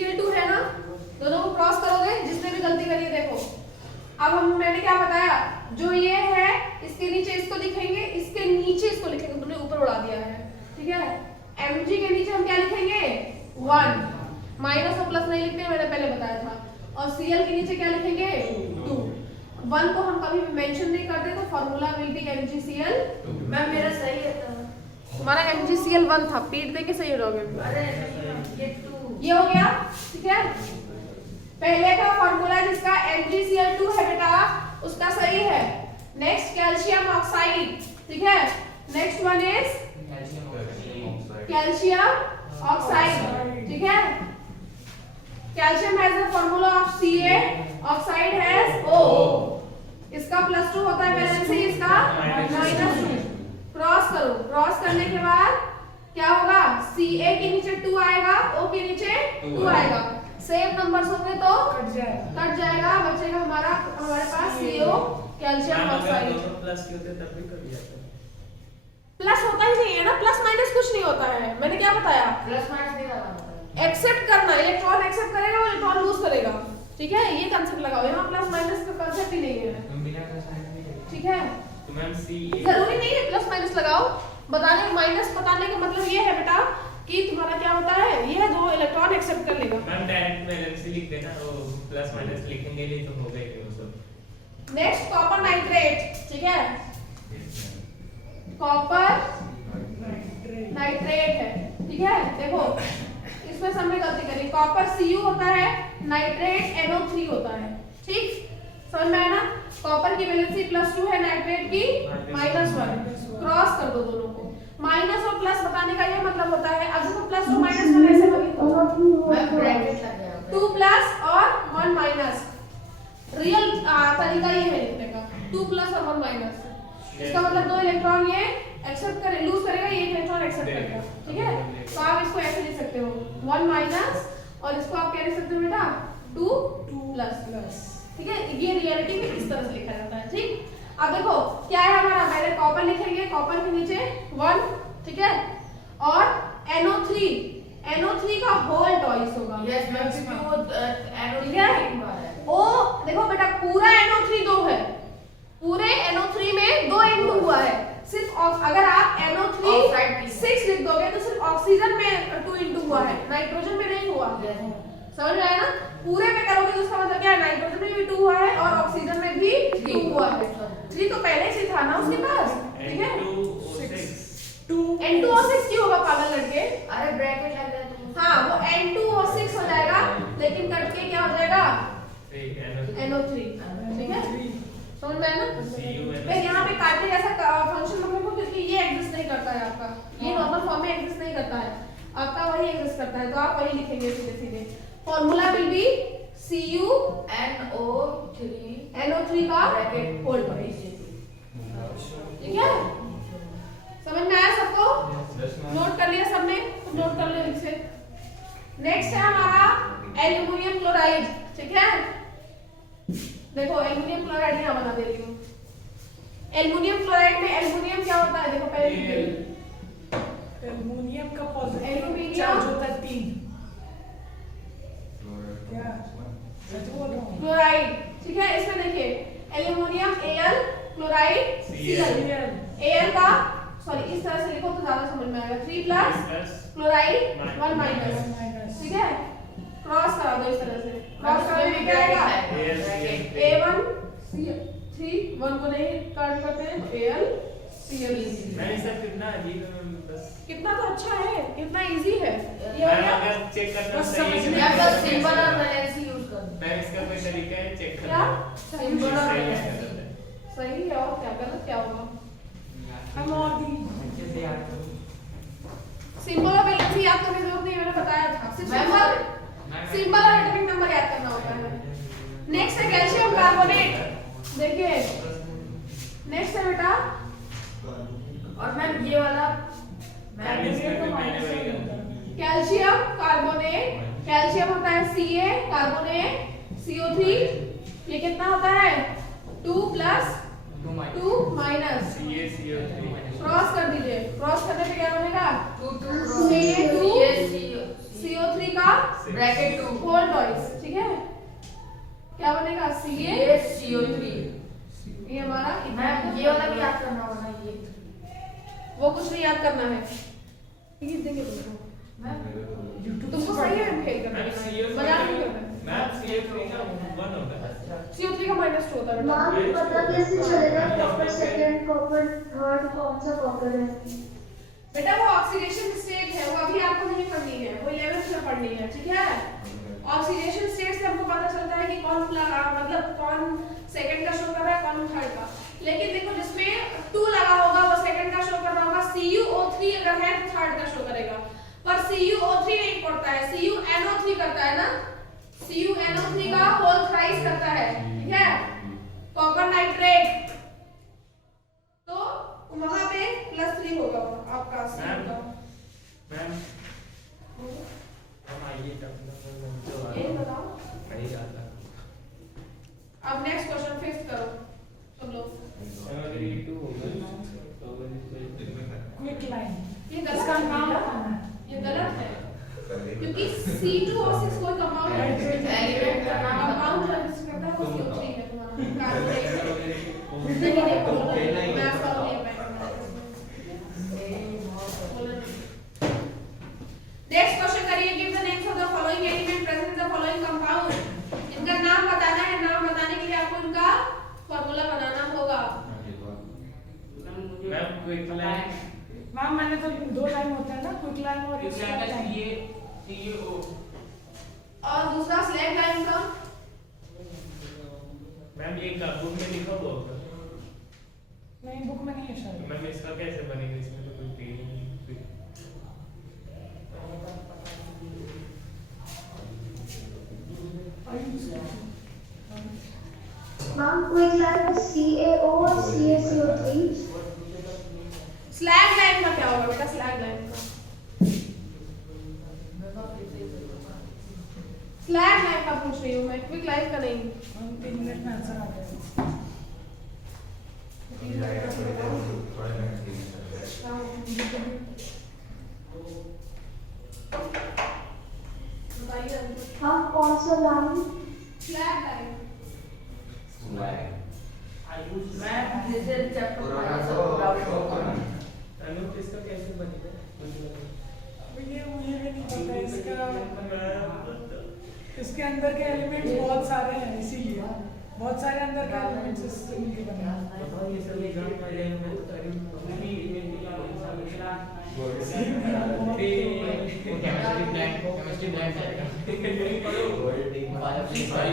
Cl2 है ना, दोनों को क्रॉस करोगे, जिसने भी गलती करी है देखो। अब मैंने क्या बताया, जो ये है इसके नीचे इसको लिखेंगे, इसके नीचे इसको लिखेंगे, तुमने ऊपर उड़ा दिया है, ठीक है। Mg के नीचे हम क्या लिखेंगे 1, माइनस और प्लस नहीं लिखते, मैंने पहले बताया था। और Cl के नीचे क्या लिखेंगे 2, 1 को हम कभी भी मेंशन नहीं करते, तो formula will be MgCl। Ma'am मेरा सही है हमारा MgCl 1 था, पीट दे के सही हो गया। अरे ये 2 ये हो गया, ठीक है। पहले का फॉर्मूला जिसका MgCl2 है बेटा, उसका सही है। नेक्स्ट कैल्शियम ऑक्साइड, ठीक है। Next one is calcium oxide, ठीक है। Calcium has the formula of Ca, oxide has O। इसका +2 होता है वैलेंसी, इसका -2। क्रॉस करो, क्रॉस करने के बाद क्या होगा, Ca के नीचे 2 आएगा, O के नीचे 2 आएगा। सेम नंबर्स होंगे तो कट जाएगा, बचेगा हमारे पास CO कैल्शियम ऑक्साइड। प्लस के होते तब भी कट जाता है। प्लस होता ही नहीं है ना, प्लस माइनस कुछ नहीं होता है, मैंने क्या बताया, प्लस माइनस नहीं लगाना। एक्सेप्ट करना, इलेक्ट्रॉन एक्सेप्ट करेगा वो इलेक्ट्रॉन लूज करेगा, ठीक है। ये कांसेप्ट लगाओ, यहाँ प्लस माइनस का कांसेप्ट ही नहीं है, तुम बिना प्लस माइनस नहीं करोगे। ठीक है। तो मैम Ca जरूरी नहीं है प्लस माइनस लगाओ, बताने माइनस बताने का मतलब ये है बेटा कि तुम्हारा क्या होता है, ये जो इलेक्ट्रॉन एक्सेप्ट कर लेगा। मैम डायरेक्ट वैलेंसी लिख देना, वो प्लस माइनस लिखेंगे नहीं तो हो गए वो सब। नेक्स्ट कॉपर नाइट्रेट, ठीक है। कॉपर नाइट्रेट है, ठीक है। देखो इसमें हमने गलती करी, कॉपर Cu होता है, नाइट्रेट NO3 होता है, ठीक समझ में आया ना। कॉपर की वैलेंसी +2 है, नाइट्रेट की -1। क्रॉस कर दो दोनों को। माइनस और प्लस बताने का ये मतलब होता है, अब देखो प्लस और माइनस में कैसे बनेगा, मैम ब्रैकेट लग गया 2 प्लस और 1 माइनस। रियल तरीका ये है लिखने का, 2 प्लस और 1 माइनस। इसका मतलब 2 इलेक्ट्रॉन ये एक्सेप्ट करे, लूज करेगा, ये इलेक्ट्रॉन एक्सेप्ट करेगा, ठीक है। तो आप इसको ऐसे लिख सकते हो 1 माइनस, और इसको आप क्या लिख सकते हो बेटा 2 प्लस, ठीक है। ये रियलिटी में इस तरह से लिखा जाता है, ठीक। अब देखो क्या है हमारा, पहले कॉपर लिखेंगे, कॉपर के नीचे 1, ठीक है। और NO3 का होल टॉइस होगा। यस मैम, क्योंकि वो ठीक है। ओ देखो बेटा, पूरा NO3 2 है, पूरे NO3 में 2 इनटू हुआ है। सिर्फ अगर आप NO3 ऑक्साइड 6 लिख दोगे तो सिर्फ ऑक्सीजन में 2 इनटू हुआ है, नाइट्रोजन में नहीं हुआ। समझ में आया ना। पूरे में करोगे तो उसका मतलब क्या है, नाइट्रोजन में भी 2 हुआ है और ऑक्सीजन में भी 2 हुआ है। 3 तो पहले से था ना उसके पास, ठीक है। N2O6 क्यों होगा पागल लड़के, अरे ब्रैकेट लग गया तो हाँ वो N2O6 हो जाएगा, लेकिन कट के क्या हो जाएगा NO3, ठीक है। समझ में आया ना। फिर यहाँ पे काटने जैसा फंक्शन हम लोग को, क्योंकि ये एग्जिस्ट नहीं करता है आपका, ये नॉर्मल फॉर्म में एग्जिस्ट नहीं करता है, आपका वही एग्जिस्ट करता है, तो आप वही लिखेंगे सीधे सीधे। फॉर्मूला विल बी NO3 का ब्रैकेट होल टॉइस, ठीक है। समझ में आया सबको, नोट कर लिया सबने, तो नोट कर लिया इसे। नेक्स्ट है हमारा एल्युमिनियम क्लोराइड, ठीक है। देखो एल्युमिनियम क्लोराइड यहाँ बना दे रही हूँ। एल्युमिनियम क्लोराइड में एल्युमिनियम क्या होता है, देखो पहले एल्युमिनियम का पॉजिटिव एल्युमिनियम चार्ज होता है 3 क्या क्लोराइड, ठीक है। इसमें देखिए aluminium Al, chloride Cl। Al का सॉरी इस तरह से लिखो तो ज्यादा समझ में आएगा, 3 प्लस क्लोराइड 1 माइनस, ठीक है। क्रॉस करा दो इस तरह से, क्रॉस करने में क्या आएगा A1 C3, 1 को नहीं काट करते हैं तो AlCl। मैंने सब कितना अजीब है मैम, बस कितना तो अच्छा है, कितना इजी है ये। मैम अगर चेक करना बस सही समझने है, या बस सिंबल और वैलेंसी यूज कर दो। मैम इसका कोई तरीका है चेक क्या करने सिंबल और सही है वैलेंसी गलत है। सही है और क्या गलत क्या होगा। हम और भी अच्छे से याद करो। सिंबल और वैलेंसी याद करने की जरूरत नहीं है, मैंने बताया था, सिर्फ सिंबल और एटॉमिक नंबर याद करना होता है। नेक्स्ट है कैल्शियम कार्बोनेट, देखिए नेक्स्ट है बेटा, और मैम ये वाला मैम इसमें भी मैंने वही कहा। कैल्शियम कार्बोनेट, कैल्शियम होता है Ca, कार्बोनेट CO3, ये कितना होता है 2 प्लस 2 माइनस, CaCO3 क्रॉस कर दीजिए, क्रॉस करने पे क्या बनेगा Ca2 CO3 का ब्रैकेट 2 होल टॉइस, ठीक है। क्या बनेगा CO3। ये हमारा मैम ये वाला भी याद करना होगा ये। वो कुछ नहीं याद करना है, ये देंगे तुमको। मैम तुमको सही है खेल करना, मैम CO3 मजाक नहीं करना। मैम CO3 का 1 होता है। CO3 का -2 होता है बेटा। मैम पता कैसे चलेगा कॉपर सेकंड कॉपर थर्ड कौन सा कॉपर है? बेटा वो ऑक्सीडेशन स्टेट है, वो अभी आपको नहीं पढ़नी है, वो 11th में पढ़नी है, ठीक है। ऑक्सीडेशन स्टेट से हमको पता चलता है कि कौन मतलब कौन सेकंड का शो कर रहा है, कौन थर्ड का। लेकिन देखो जिसमें 2 लगा होगा वो सेकंड का शो कर रहा होगा, CuO3 अगर है तो थर्ड का शो करेगा। पर CuO3 नहीं पड़ता है, CuNO3 करता है ना, CuNO3 का होल थ्राइस करता है, ठीक है। कॉपर नाइट्रेट तो वहां पे +3 होगा आपका मैम का। मैम हम आइए ये बताओ। नहीं जाता। अब नेक्स्ट क्वेश्चन फिक्स करो तुम लोग। अगर ये 2 होगा तो क्विक लाइन। ये इसका गलत नाम है, बताना है। ये गलत है क्योंकि C2O6 कोई कंपाउंड है, एलिमेंट का नाम कंपाउंड रजिस्टर करता है वो CO3 है तुम्हारा कार्बोनेट। नहीं मैं सॉल्व नहीं पाऊंगा। नेक्स्ट क्वेश्चन करिए, give the names of the following element present in the following compound. इनका नाम बताना है, नाम बताने के लिए आपको इनका फार्मूला बनाना होगा। मैम क्विक लाइन मैम मैंने तो 2 लाइन होता है ना, क्विक लाइन और इस लाइन का CaCO और दूसरा स्लैग लाइन का मैम ये का बुक में लिखा हुआ होगा। नहीं बुक में नहीं है शायद। मैम इसका कैसे बनेगा, इसमें तो कोई पेज नहीं। मैम क्विक लाइन में CaO और CaCO3। स्लैग लाइन का क्या होगा बेटा, स्लैग लाइन का स्लैग लाइन का पूछ रही हूँ मैं, क्विक लाइन का नहीं। 3 मिनट में आंसर आ जाएगा। बताइए हम कौन सा line? Slag line. Ma'am this is chapter 5 अनु इसका कैसे बनेगा? ये मुझे भी नहीं पता इसका। इसके अंदर के एलिमेंट्स बहुत सारे हैं, इसीलिए बहुत सारे अंदर के एलिमेंट्स इससे मिलके बने हैं। बताओ ये सब एग्जाम पहले मैं तो करी केमिस्ट्री ब्लैंक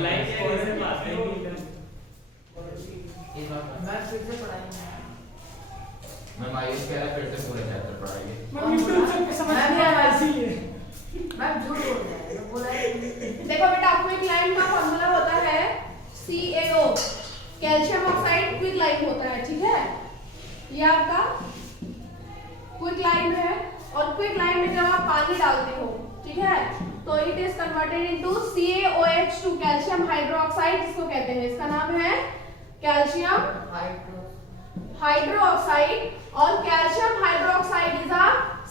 लाइन कैसे पास है मैं फिर से पढ़ाएंगे। मैं मायूस कह रहा फिर से पूरा चैप्टर पढ़ाइए। मैं यूट्यूब से समझ नहीं आया इसीलिए। मैम झूठ बोल रहा है, मैं बोला है। देखो बेटा क्विक लाइन का फॉर्मूला होता है CaO, calcium oxide quick line होता है, ठीक है। ये आपका क्विक लाइन है और क्विक लाइन में जब आप पानी डालते हो, ठीक है, तो it is converted into CaOH2 calcium hydroxide, जिसको कहते हैं, इसका नाम है कैल्शियम हाइड्रोक्साइड। और calcium hydroxide is a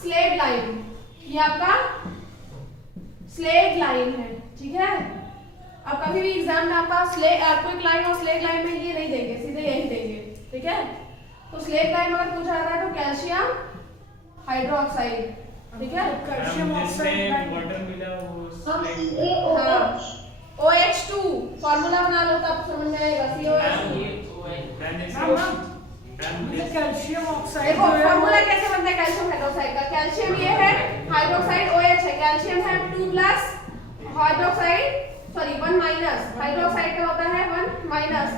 slag line, ये आपका स्लेग लाइन है, ठीक है। अब कभी भी एग्जाम में आपका क्विक लाइन और स्लेग लाइन में ये नहीं देंगे, सीधे यही देंगे, ठीक है। तो स्लेग लाइन अगर पूछा जाता है तो कैल्शियम हाइड्रोक्साइड, ठीक है। कैल्शियम ऑक्साइड वाटर मिला वो हम हाँ, CaOH। OH2 फार्मूला बना लो तब समझ में आएगा। COH2 मुझे कैल्शियम ऑक्साइड देखो फार्मूला कैसे बनता है कैल्शियम हाइड्रोक्साइड का। कैल्शियम ये है, हाइड्रोक्साइड OH है, कैल्शियम है 2 plus hydroxide sorry 1 minus, hydroxide का होता है 1 माइनस,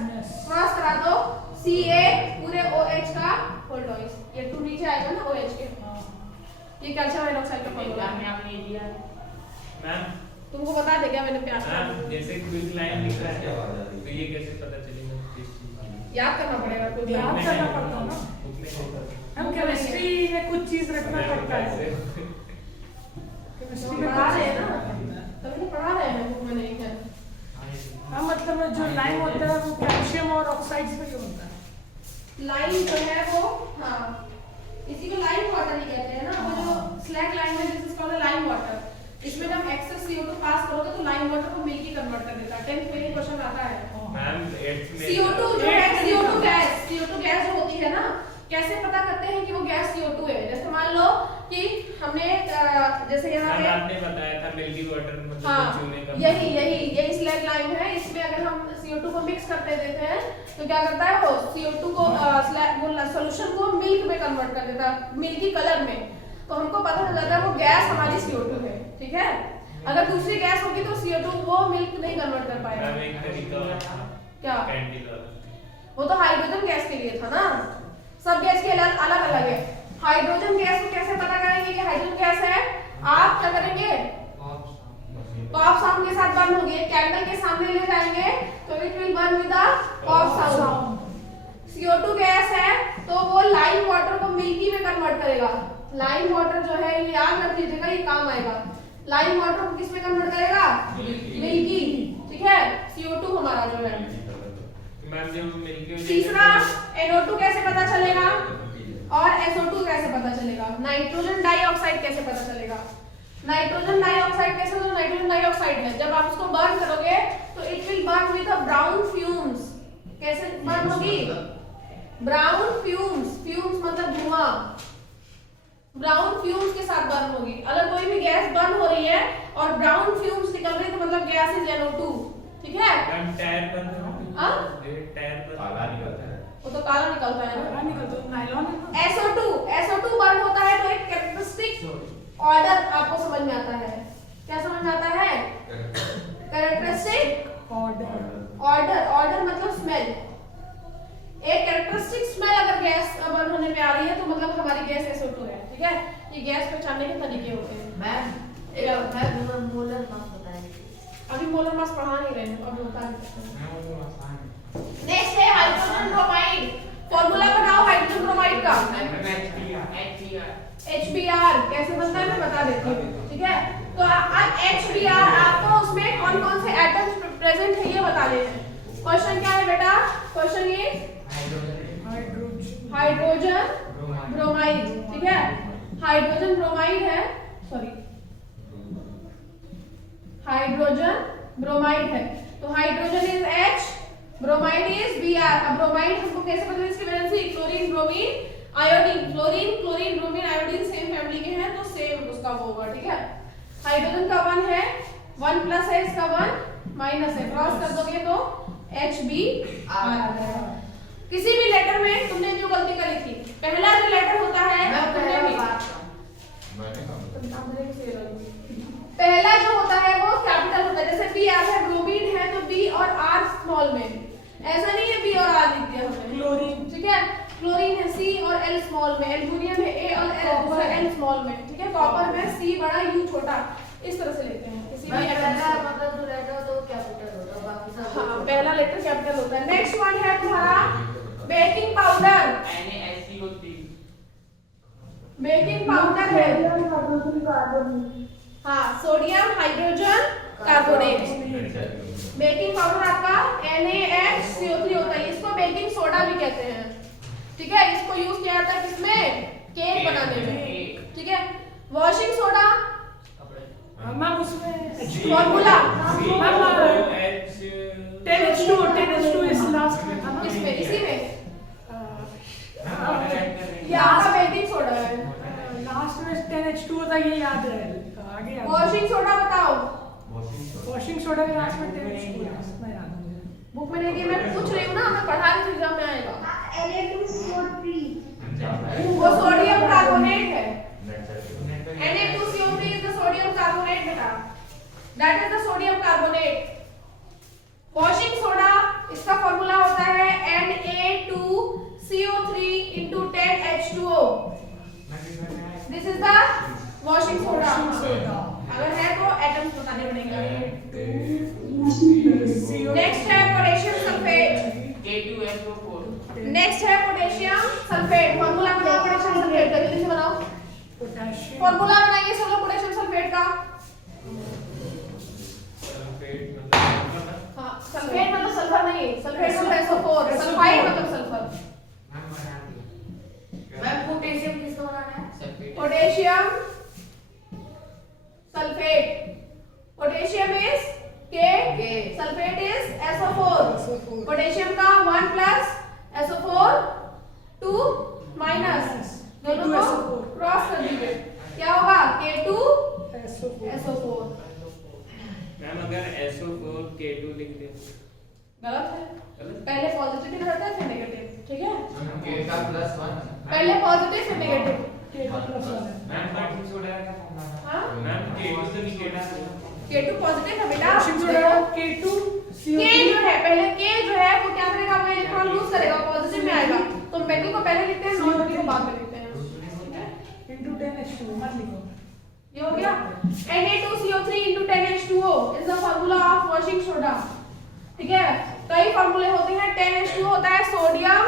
क्रॉस करा दो Ca पूरे OH का होल टॉइस, ये 2 नीचे आएगा ना OH के। ये कैल्शियम हाइड्रोक्साइड का फॉर्मूला है। आपने दिया मैम तुमको बता दे क्या मैंने प्यार से मैम जैसे क्विक लाइन लिख रहा है तो ये कैसे पता चलेगा किस चीज की? याद करना पड़ेगा कुछ। याद करना पड़ता है ना। बुक में नहीं पता। हम केमिस्ट्री में कुछ चीज रखना पड़ता है। कैसे? केमिस्ट्री हम में पढ़ा रहे हैं कुछ ना, चीज़ रखना पड़ता है। तभी तो पढ़ा रहे हैं बुक में नहीं है। हाँ मतलब जो लाइन होता है वो कैल्शियम और ऑक्साइड्स में जो होता है। लाइन जो है वो हाँ इसी को लाइन वाटर ही कहते हैं ना। वो जो स्लैग लाइन में this is called line water. इसमें जब एक्सेस CO2 पास करोगे तो लाइम वाटर को मिल्की कन्वर्ट कर देता है। 10th में ये क्वेश्चन आता है। मैम 8th में CO2 जो है CO2 गैस जो होती है ना, कैसे पता करते हैं कि वो गैस CO2 है? जैसे मान लो कि हमने जैसे यहाँ पे आपने बताया था मिल्की वाटर मतलब हाँ, चूने का यही स्लैग लाइन है। इसमें अगर हम CO2 को मिक्स करते देते हैं तो क्या करता है वो CO2 को सॉल्यूशन को मिल्क में कन्वर्ट कर देता है, मिल्की कलर में। तो हमको पता चल जाता है वो गैस हमारी CO2 है, ठीक है। अगर दूसरी गैस होगी तो CO2 वो मिल्क नहीं कन्वर्ट कर पाएगा। मैम एक तरीका और था क्या? कैंडी वाला, वो तो हाइड्रोजन गैस के लिए था ना, सब गैस के अलग अलग है। हाइड्रोजन गैस को कैसे पता करेंगे कि हाइड्रोजन गैस है? आप क्या करेंगे? पॉप साउंड के साथ बर्न होगी, कैंडल के सामने ले जाएंगे तो it will burn with the pop sound. CO2 gas है तो वो लाइम वाटर को मिल्की में कन्वर्ट करेगा। लाइम वाटर जो है ये याद रख लीजिएगा, ये काम आएगा। लाइम वाटर को किस में कन्वर्ट करेगा? मिल्की, ठीक है। CO2 हमारा जो है। मैम जो मिल्की तीसरा NO2 कैसे पता चलेगा और SO2 कैसे पता चलेगा? नाइट्रोजन डाइऑक्साइड कैसे पता चलेगा? नाइट्रोजन डाइऑक्साइड कैसे? तो नाइट्रोजन डाइऑक्साइड है, जब आप उसको बर्न करोगे तो it will burn with a brown fumes. कैसे बर्न होगी? ब्राउन फ्यूम्स, फ्यूम्स मतलब धुआं, ब्राउन फ्यूम्स के साथ बर्न होगी। अगर कोई भी गैस बर्न हो रही है और ब्राउन फ्यूम्स निकल रही है तो मतलब गैस इज NO2, ठीक है। मैम टायर पर हां टायर पर काला निकलता है, वो तो काला निकलता है ना। निकलता है नायलॉन है ना। SO2 बर्न होता है तो एक कैरेक्टरिस्टिक ऑर्डर आपको समझ में आता है। क्या समझ में आता है? कैरेक्टरिस्टिक ऑर्डर मतलब स्मेल। एक कैरेक्टरिस्टिक स्मेल अगर गैस बर्न होने पे आ रही है तो मतलब हमारी गैस SO2 है, ठीक है। ये गैस पहचानने के तरीके होते हैं। मैम मोलर मास बताएंगे। अभी मोलर मास पढ़ा नहीं रहे हैं, अभी बता नहीं। नेक्स्ट है हाइड्रोजन ब्रोमाइड। फार्मूला बनाओ हाइड्रोजन ब्रोमाइड का। HBr कैसे बनता है मैं बता देती हूँ, ठीक है। तो HBr आपको उसमें कौन कौन से एटम्स प्रेजेंट है ये बता देना है। क्वेश्चन क्या है बेटा? क्वेश्चन ये हाइड्रोजन ब्रोमाइड, ठीक है। हाइड्रोजन ब्रोमाइड है, सॉरी हाइड्रोजन ब्रोमाइड है तो hydrogen is H, bromide is Br। अब ब्रोमाइड हमको कैसे पता है? इसकी valency chlorine bromine iodine, chlorine bromine iodine same family के हैं तो सेम उसका वो होगा, ठीक है। हाइड्रोजन का 1 है, 1 प्लस है, इसका 1 माइनस है, क्रॉस कर दोगे तो HBr आ जाएगा। किसी भी लेटर में तुमने जो गलती करी थी, पहला जो लेटर होता है तुमने भी पहला जो होता है वो कैपिटल होता है। जैसे B आ है, ब्रोमीन है तो B और R स्मॉल में, ऐसा नहीं है B और R लिख दिया हमने। क्लोरीन, ठीक है। क्लोरीन है C और L स्मॉल में, एल्युमिनियम है A और L स्मॉल में, ठीक है। कॉपर में C बड़ा U छोटा, इस तरह से लेते हैं। किसी भी पहला मतलब जो लेटर होता है वो कैपिटल होता है, बाकी सब हाँ, पहला लेटर कैपिटल होता है। नेक्स्ट वन है तुम्हारा बेकिंग पाउडर। बेकिंग पाउडर है हाँ, sodium hydrogen carbonate. Baking powder आपका NaHCO3 होता है, इसको बेकिंग सोडा भी कहते हैं, ठीक है। इसको यूज किया जाता है किसमें? केक बनाने में, ठीक है। वॉशिंग सोडा मैम उसमें फॉर्मूला 10H2 इस लास्ट में था ना। किसमें? इसी में ये आपका बेकिंग सोडा है। लास्ट में 10H2 होता है, ये याद रहे आगे याद। वॉशिंग सोडा बताओ। वॉशिंग सोडा के लास्ट में 10H2 है, इतना याद है मुझे। बुक में नहीं दिया, मैं पूछ रही हूँ ना, मैं पढ़ा रही हूँ, एग्जाम में आएगा। Na2CO3 वो सोडियम कार्बोनेट है। Na2CO3 is the sodium carbonate बेटा, that is the sodium carbonate। Washing soda इसका फॉर्मूला होता है Na2CO3 into 10H2O। This is the washing soda. अगर है तो एटम्स बताने पड़ेंगे। नेक्स्ट है पोटेशियम सल्फेट। नेक्स्ट है पोटेशियम सल्फेट। फॉर्मूला बनाओ पोटेशियम सल्फेट का, जल्दी से बनाओ। पोटेशियम फॉर्मूला बनाइए सब लोग पोटेशियम सल्फेट का। हाँ, सल्फेट मतलब सल्फर नहीं, सल्फेट मतलब SO4, सल्फाइड मतलब सल्फर। मैम पोटेशियम किसको बनाना है? Potassium sulphate sulphate is SO4। Potassium का 1 प्लस SO4 2 माइनस, दोनों को क्रॉस कर दीजिए, क्या होगा K2 SO4। मैम अगर SO4 K2 लिख दे गलत है, पहले पॉजिटिव लिखा था फिर नेगेटिव, ठीक है? K का +1 पहले पॉजिटिव फिर नेगेटिव। मैम बाकी सोडा का फॉर्मूला हाँ मैम K2 तो नहीं K2 K2 पॉजिटिव है बेटा। K2 K जो है पहले K जो है वो क्या करेगा, वो इलेक्ट्रॉन लूज करेगा, पॉजिटिव में आएगा, तो मेटल को पहले लिखते हैं, नॉन मेटल को बाद में लिखते हैं, ठीक है? into 10H2 मत लिखो। ये हो गया। Na2CO3 into 10H2O is the formula of washing soda, ठीक है? कई फॉर्मूले होते हैं, 10H2O होता है सोडियम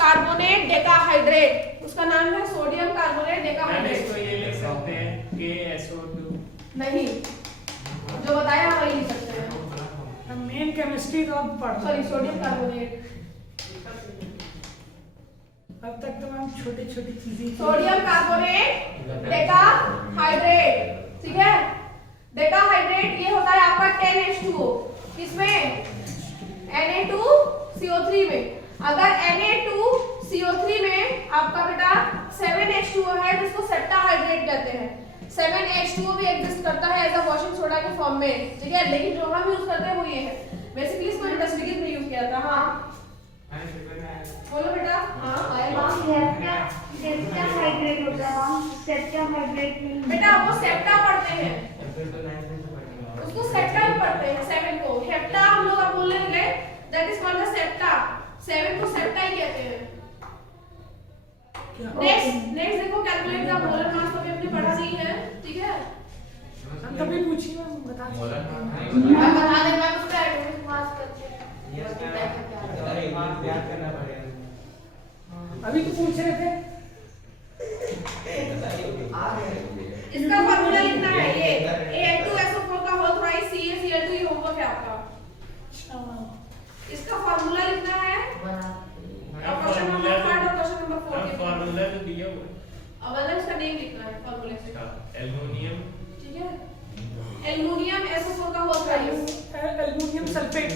कार्बोनेट डेकाहाइड्रेट, उसका नाम है सोडियम कार्बोनेट मैम डेकाहाइड्रेट। इसको ये लिख सकते हैं KSO2 नहीं, जो बताया वही लिख सकते हैं। मेन केमिस्ट्री तो अब पढ़ सॉरी सोडियम कार्बोनेट, अब तक तो मैम छोटी छोटी चीजें सोडियम कार्बोनेट डेकाहाइड्रेट, ठीक है? डेकाहाइड्रेट ये होता है आपका 10H2O, किसमें? Na2CO3 में। अगर Na2CO3 में आपका बेटा 7H2O है तो इसको सेप्टाहाइड्रेट कहते हैं। 7H2O भी एग्जिस्ट करता है एज अ वॉशिंग सोडा के फॉर्म में, ठीक है? लेकिन जो हम यूज करते हैं वो ये है, बेसिकली इसको इंडस्ट्रीज में यूज किया था। हाँ बोलो बेटा। हाँ आएगा सेप्टाहाइड्रेट होता है मैम, सेप्टाहाइड्रेट नहीं बेटा, वो सेप्टा पढ़ते हैं, उसको सेप्टा भी पढ़ते हैं। 7 को हेप्टा हम लोग अब बोलने लगे, that is called the septa. 7 को सेप्टा ही कहते हैं। नेक्स्ट देखो, कैलकुलेट द मोलर मास, तो भी अपने पढ़ा नहीं है, ठीक है? तभी पूछी मैं बता मोलर मैं बता दें, मैं उसका एटॉमिक मास करके याद करना पड़ेगा। अभी तो पूछ रहे थे। इसका फार्मूला लिखना है, ये A2SO4 का होल थ्राइस CaCl2, ये होमवर्क है आपका। इसका फार्मूला लिखना है, और क्वेश्चन नंबर 5 और क्वेश्चन नंबर 4 के फार्मूला तो दिया हुआ अब मतलब इसका नेम लिखना है फार्मूले से, है। एल्युमिनियम, ठीक है? एल्युमिनियम SO4 का होल थ्राइस, एल्युमिनियम सल्फेट,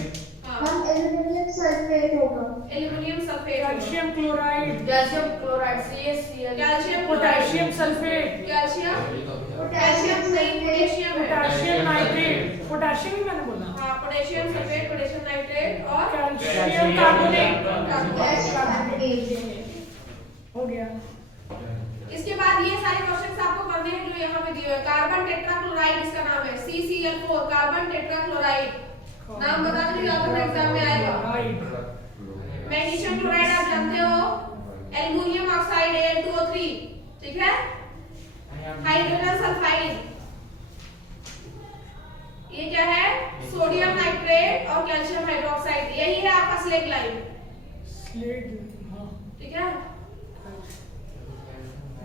हाँ मैम एल्युमिनियम सल्फेट होगा। Aluminium sulphate, calcium chloride, calcium chloride CaCl, calcium potassium sulphate, calcium नहीं, पोटेशियम है, पोटेशियम नाइट्रेट, पोटेशियम ही मैंने बोला, हाँ पोटेशियम सल्फेट, पोटेशियम नाइट्रेट और कैल्शियम कार्बोनेट कार्बोनेट हो गया। इसके बाद ये सारे क्वेश्चंस आपको करने हैं जो यहाँ पे दिए हुए हैं। कार्बन टेट्राक्लोराइड इसका नाम है, CCl4 कार्बन टेट्राक्लोराइड, नाम बता दो, अगर एग्जाम में आएगा। मैग्नीशियम क्लोराइड आप जानते हो, एल्युमिनियम ऑक्साइड Al2O3, ठीक है? हाइड्रोजन सल्फाइड, ये क्या है? सोडियम नाइट्रेट और कैल्शियम हाइड्रोक्साइड, यही है आपका स्लेग लाइन, स्लेट, हाँ ठीक है?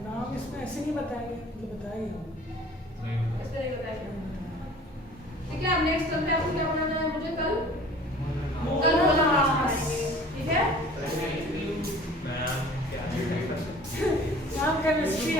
नाम इसमें ऐसे नहीं बताया गया, तो बताया गया। इसमें नहीं बताया, ठीक है? अब नेक्स्ट चलते हैं, आपको क्या बनाना है मुझे कल मोलर मास, ठीक है? मैम क्या नाम केमिस्ट्री